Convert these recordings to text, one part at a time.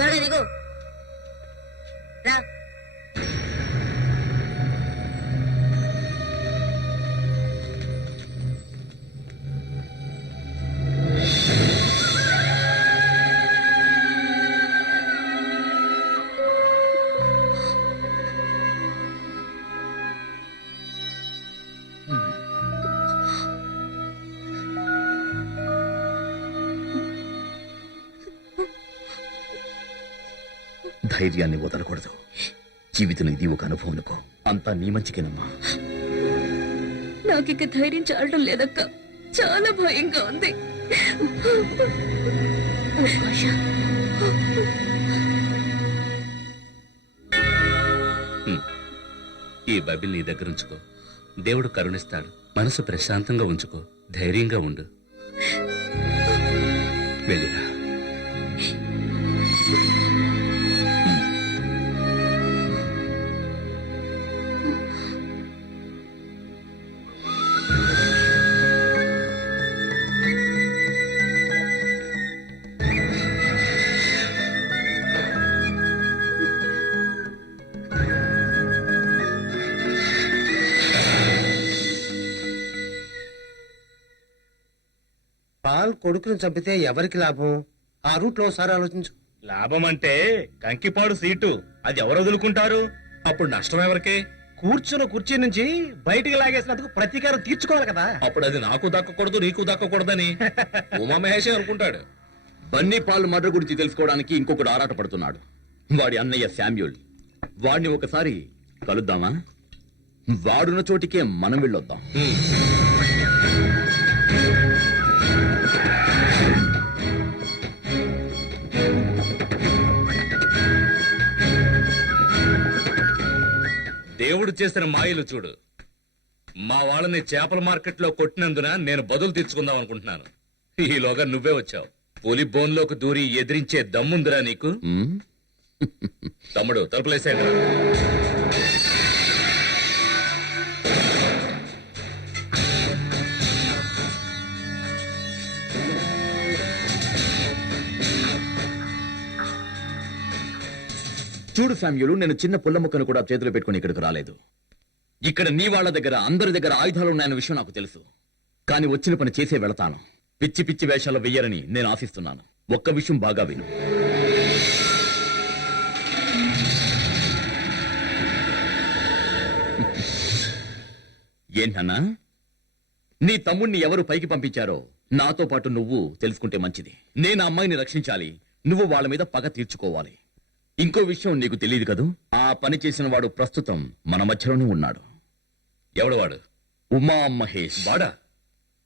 త్వరగా దిగు రా. ధైర్యాన్ని వదలకూడదు. జీవితం ఇది ఒక అనుభవం అనుకో. అంతా నీ మంచికేనమ్మా. నాకిక ధైర్యం చాలడం లేదక్క. చాలా భయంగా ఉంది. ఈ బైబిల్ నీ దగ్గర ఉంచుకో. దేవుడు కరుణిస్తాడు. మనసు ప్రశాంతంగా ఉంచుకో. ధైర్యంగా ఉండు. వెళ్ళిరా. పాల్ కొడుకుని చంపితే ఎవరికి లాభం? ఆ రూట్ లో ఒకసారి ఆలోచించు. లాభం అంటే కంకిపాడు సీటు, అది ఎవరు వదులుకుంటారు? అప్పుడు నష్టం ఎవరికి? కూర్చున్న కుర్చీ నుంచి బయటికి లాగేసినందుకు ప్రతీకారం తీర్చుకోవాలి కదా. అప్పుడు అది నాకు దక్కకూడదు, నీకు దక్కకూడదని ఉమామహేషే అనుకుంటాడు. బన్నీ పాల్ మర్డర్ గురించి తెలుసుకోవడానికి ఇంకొకడు ఆరాట పడుతున్నాడు. వాడి అన్నయ్య శామ్యూల్. వాడిని ఒకసారి కలుద్దామా? వాడున్న చోటికే మనం వెళ్ళొద్దాం. దేవుడు చేసిన మాయలు చూడు. మా వాళ్ళని చేపల మార్కెట్లో కొట్టినందున నేను బదులు తీర్చుకుందాం అనుకుంటున్నాను. ఈలోగా నువ్వే వచ్చావు. పులి బోన్లోకి దూరి ఎదిరించే దమ్ముందిరా నీకు? తమ్ముడు తలుపులేసాడు. చూడు శామ్యూలు, నేను చిన్న పుల్ల ముక్కను కూడా చేతిలో పెట్టుకుని ఇక్కడికి రాలేదు. ఇక్కడ నీ వాళ్ళ దగ్గర, అందరి దగ్గర ఆయుధాలు ఉన్నాయన్న విషయం నాకు తెలుసు. కానీ వచ్చిన పని చేసే వెళతాను. పిచ్చి పిచ్చి వేషాలు వెయ్యరని నేను ఆశిస్తున్నాను. ఒక్క విషయం బాగా విను. ఏంటన్నా, నీ తమ్ముణ్ణి ఎవరు పైకి పంపించారో నాతో పాటు నువ్వు తెలుసుకుంటే మంచిది. నేను ఆ అమ్మాయిని రక్షించాలి, నువ్వు వాళ్ళ మీద పగ తీర్చుకోవాలి. ఇంకో విషయం నీకు తెలియదు కదూ, ఆ పని చేసిన వాడు ప్రస్తుతం మన మధ్యలోనే ఉన్నాడు. ఎవడు వాడు? ఉమా మహేష్. వాడా?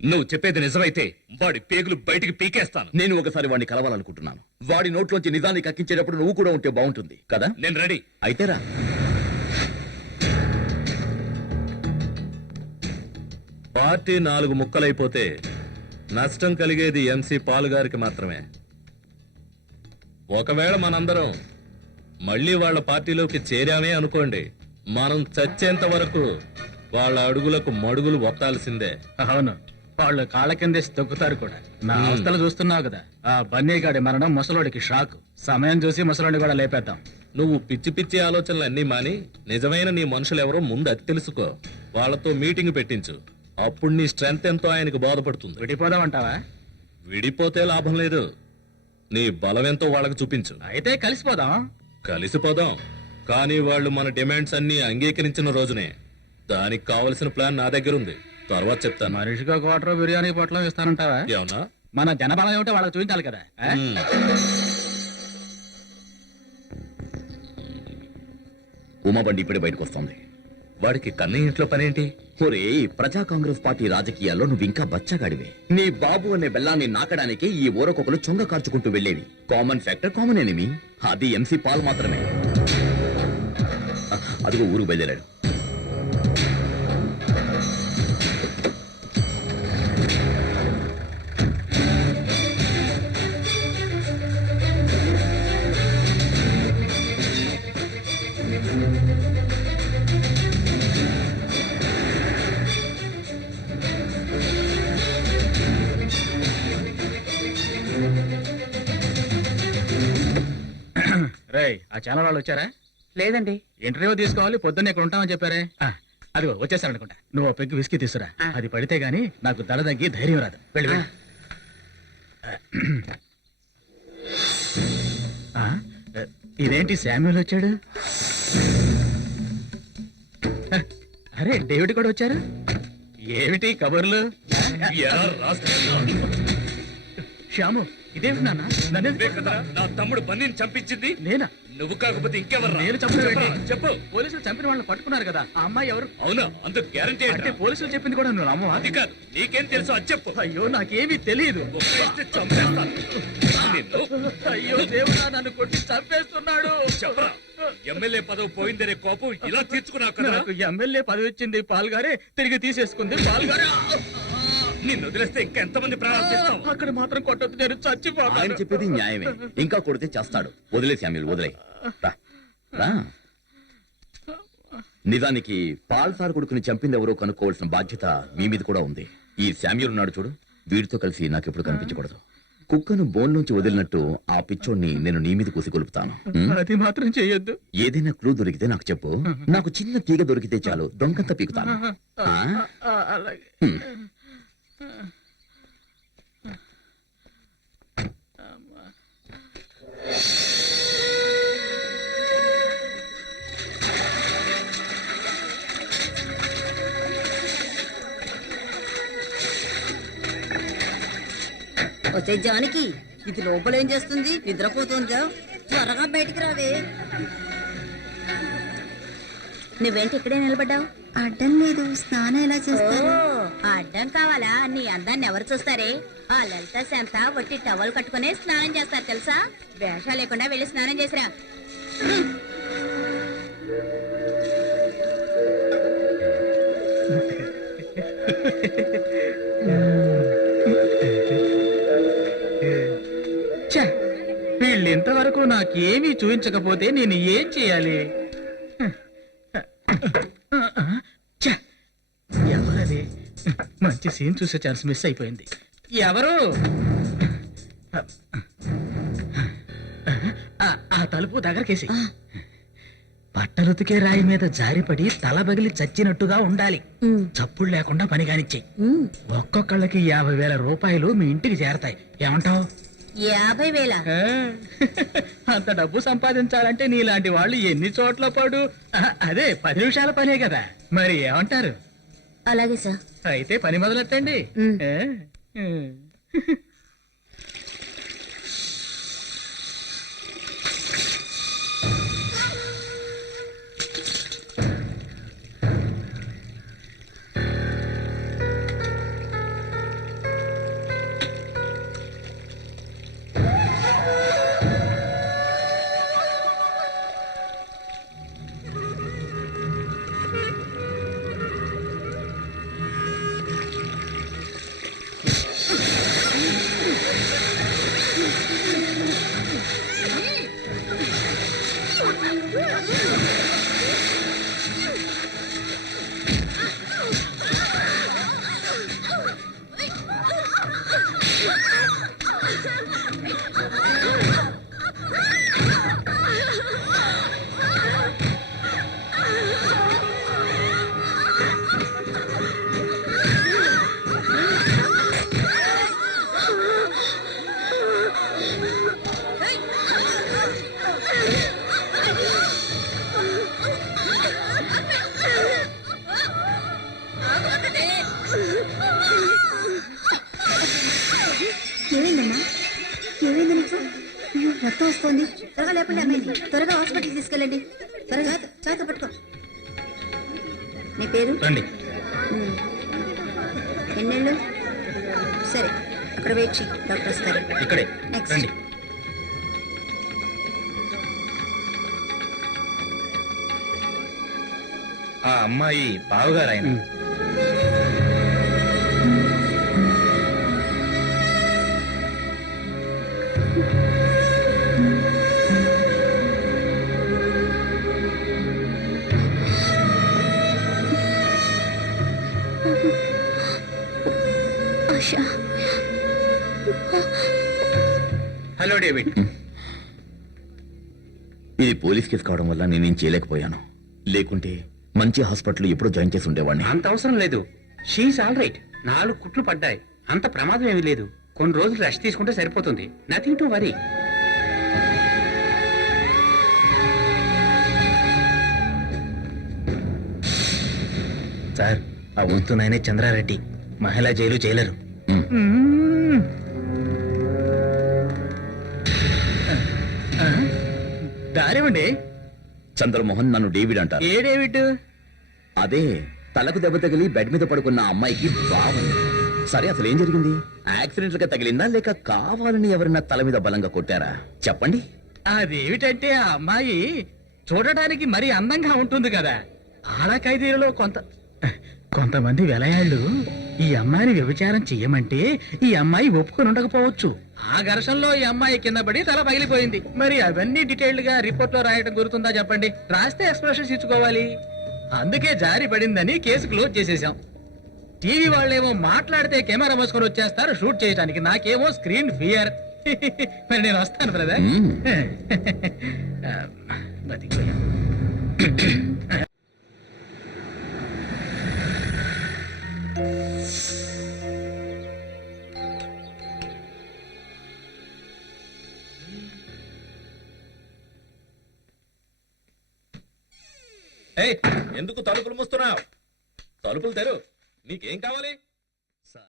నువ్వు చెప్పేది నిజమైతే వాడి పేగులు బయటికి పీకేస్తాను. నేను ఒకసారి వాడిని కలవాలనుకుంటున్నాను. వాడి నోట్లోంచి నిజాన్ని కక్కించేటప్పుడు నువ్వు కూడా ఉంటే బాగుంటుంది కదా. నేను రెడీ. అయితే రా. పార్టీ 4 ముక్కలైపోతే నష్టం కలిగేది ఎంసీ పాల్ గారికి మాత్రమే. ఒకవేళ మనందరం మళ్ళీ వాళ్ళ పార్టీలోకి చేరామే అనుకోండి, మనం చచ్చేంత వరకు వాళ్ళ అడుగులకు మడుగులు ఒత్తాల్సిందే. అవును, వాళ్ళు కాళ్ళ కిందేసి తొక్కుతారు కూడా. నా అవస్థలు చూస్తున్నావు కదా. ఆ బన్నీగాడి మరణం ముసలోడికి షాక్. సమయం చూసి ముసలోడిని కూడా లేపేద్దాం. నువ్వు పిచ్చి పిచ్చి ఆలోచనలు అన్నీ మాని నిజమైన నీ మనుషులెవరో ముందు అది తెలుసుకో. వాళ్ళతో మీటింగ్ పెట్టించు. అప్పుడు నీ స్ట్రెంత్ ఎంతో ఆయనకు బోధపడుతుంది. విడిపోదామంటావా? విడిపోతే లాభం లేదు. నీ బలం ఎంతో వాళ్ళకి చూపించు. అయితే కలిసిపోదాం. కలిసిపోదాం, కానీ వాళ్ళు మన డిమాండ్స్ అన్ని అంగీకరించిన రోజునే. దానికి కావలసిన ప్లాన్ నా దగ్గర ఉంది, తర్వాత చెప్తాను. మనిషికి ఒక వాటర్ బిర్యానీ పొట్లం ఇస్తానంటావా? ఏమన్నా? మన జనబలం ఏమిటో వాళ్ళకి చూపించాలి కదా. ఉమా బండి ఇప్పుడే బయటకు వస్తుంది. వాడికి కన్నయ్య ఇంట్లో పనేంటి? ఒరే, ప్రజా కాంగ్రెస్ పార్టీ రాజకీయాల్లో నువ్వు ఇంకా బచ్చగాడివే. నీ బాబు అనే బెల్లాన్ని నాకడానికి ఈ ఊరకొకలు చొంగ కార్చుకుంటూ వెళ్లేవి. Common factor, common enemy. అది ఎంసీ పాల్ మాత్రమే. అదిగో ఊరు బయలుదేరాడు. ఏయ్, ఆ ఛానల్ వాళ్ళు వచ్చారా? లేదండి. ఇంటర్వ్యూ తీసుకోవాలి, పొద్దున్న ఇక్కడ ఉంటామని చెప్పారే. అదిగో వచ్చేసారనుకుంటా. నువ్వు ఓ పెగ్గు విస్కీ తీసుకురా. అది పడితే గానీ నాకు దడ తగ్గి ధైర్యం రాదు. వెళ్ళి వెళ్ళి. ఆ, ఇదేంటి శామ్యూల్ వచ్చాడు? అరే డేవిడ్ కూడా వచ్చారు. ఏమిటి కబుర్లు? ఎలా రాస్తా? శ్యాము, ఇదేమిటి నాన్న? నన్ను నువ్వే కదరా నా తమ్ముడు బన్నీని చంపించింది. నేనా? నువ్వు కాకపోతే ఇంకెవరు? నేను చంపలేదు. చెప్పు. పోలీసులు చంపిన వాళ్ళని పట్టుకున్నారు కదా, ఆ అమ్మాయి ఎవరు? అవునా? అందుకు గ్యారంటీ అంటే పోలీసులు చెప్పింది కూడా నువ్వు నమ్మవా? అది కాదు, నీకేం తెలుసు అది చెప్పు. అయ్యో నాకేమీ తెలియదు. ఒప్పేస్తే చంపేస్తాను నిన్ను. అయ్యో దేవుడా, నన్ను కొట్టి చంపేస్తున్నాడు. చెప్పరా, ఎమ్మెల్యే పదవి పోయిందనే కోపం ఇలా తీర్చుకున్నావు కదా? నాకు ఎమ్మెల్యే పదవి వచ్చింది, పాల్గారే తిరిగి తీసేసుకుంది. పాల్గారే నిన్ను వదిలేస్తే ఇంకా ఎంతమంది ప్రాణాలు తీస్తావు? అక్కడ మాత్రం కొట్టొద్దు, నేను ఆయన చచ్చిపోతాను. చెప్పేది న్యాయమే. ఇంకా కొడితే చేస్తాడు. వదిలే శామ్యుల్, వదిలే. రా, రా. నిజానికి పాల్ సార్ కొడుకుని చంపింది ఎవరో కనుక్కోవాల్సిన బాధ్యత మీ మీద కూడా ఉంది. ఈ శామ్యుల్ ఉన్నాడు చూడు, వీడితో కలిసి నాకు ఎప్పుడు కనిపించకూడదు. కుక్కను బోన్ నుంచి వదిలినట్టు ఆ పిచ్చోడిని నేను నీ మీద కూసి కొలుపుతాను. అది మాత్రం చేయొద్దు. ఏదైనా క్లూ దొరికితే నాకు చెప్పు. నాకు చిన్న తీగ దొరికితే చాలు, దొంగంత పీకుతాను. ఆ? అలాగే. హ్మ్. వచ్చే జానకి, ఇది లోపల ఏం చేస్తుంది? నిద్రపోతుందా? త్వరగా బయటికి రావే. నువ్వేంటి ఇక్కడే నిలబడ్డావు? అడ్డం లేదు, స్నానం ఎలా చేస్తారు? అడ్డం కావాలా? నీ అందాన్ని ఎవరు చూస్తారే? ఆ లలిత శాంత వట్టి టవల్ కట్టుకునే స్నానం చేస్తారు తెలుసా? వేషాలు లేకుండా వెళ్ళి స్నానం చేసిరా. ఛ! వీళ్ళు ఇంతవరకు నాకేమీ చూపించకపోతే నేను ఏం చేయాలి? ఛ! ఎవరది? మంచి సీన్ చూసే ఛాన్స్ మిస్ అయిపోయింది. ఎవరు? ఆ తలుపు దగ్గరకేసి. బట్టలుతికే రాయి మీద జారిపడి తల బగిలి చచ్చినట్టుగా ఉండాలి. చప్పుడు లేకుండా పని కానిచ్చేయి. ఒక్కొక్కళ్ళకి 50,000 రూపాయలు మీ ఇంటికి చేరతాయి. ఏమంటావు? 50,000? అంత డబ్బు సంపాదించాలంటే నీలాంటి వాళ్ళు ఎన్ని చోట్ల పడు. అదే 10 నిమిషాల పనే కదా. మరి ఏమంటారు? అలాగే సార్. అయితే పని మొదలెట్టండి. ఏమైందమ్మా? ఏమైంది నీకు? అయ్యో, రక్తం వస్తోంది. త్వరగా లేకుండా అమ్మాయిని త్వరగా హాస్పిటల్కి తీసుకెళ్ళండి. త్వరగా చేత పట్టుకో. నీ పేరు? రండి. ఎన్నేళ్ళు? సరే, అక్కడ వెయిట్ చేయి, డాక్టర్ వస్తారు. ఇక్కడే నెక్స్ట్. రండి. ఆ అమ్మాయి బావగారు ఆయన. ASHA, hello David. ఇది పోలీస్ కేసు కావడం వల్ల నేనేం చేయలేకపోయాను. లేకుంటే మంచి హాస్పిటల్ ఎప్పుడో జాయిన్ చేసి ఉండేవాడిని. అంత అవసరం లేదు. She all right. 4 కుట్లు పడ్డాయి, అంత ప్రమాదం ఏమీ లేదు. కొన్ని రోజులు రెస్ట్ తీసుకుంటే సరిపోతుంది. Nothing to worry. సార్, ఆ వస్తున్నాయనే చంద్రారెడ్డి, మహిళా జైలు జైలరు. దారేమండి. చంద్రమోహన్ నన్ను డేవిడ్ అంటారు. ఏ డేవిడ్? అదే తలకు దెబ్బ తగిలి బెడ్ మీద పడుకున్న అమ్మాయికి బావం. సరే, అసలు ఏం జరిగింది? యాక్సిడెంట్ గా తగిలిందా లేక కావాలని ఎవరైనా తల మీద బలంగా కొట్టారా? చెప్పండి. అదేమిటంటే ఆ అమ్మాయి చూడటానికి మరీ అందంగా ఉంటుంది కదా. ఆడ ఖైదీలలో కొంతమంది వెలయాళ్ళు ఈ అమ్మాయిని వ్యభిచారం చెయ్యమంటే ఈ అమ్మాయి ఒప్పుకొని ఉండకపోవచ్చు. ఆ ఘర్షణలో ఈ అమ్మాయి కింద పడి తల పగిలిపోయింది. మరి అవన్నీ డీటెయిల్డ్ గా రిపోర్ట్ లో రాయడం గుర్తుందా చెప్పండి? రాస్తే ఎక్స్ప్రెషన్స్ ఇచ్చుకోవాలి. అందుకే జారి పడిందని కేసు క్లోజ్ చేసేసాం. టీవీ వాళ్ళేమో మాట్లాడితే కెమెరా మోసుకొని వచ్చేస్తారు షూట్ చేయడానికి. నాకేమో స్క్రీన్ ఫియర్. మరి నేను వస్తాను బ్రదర్. బతికిపోయాం. ఎందుకు తలుపులు మూస్తున్నావు? తలుపులు తెరు. నీకేం కావాలి?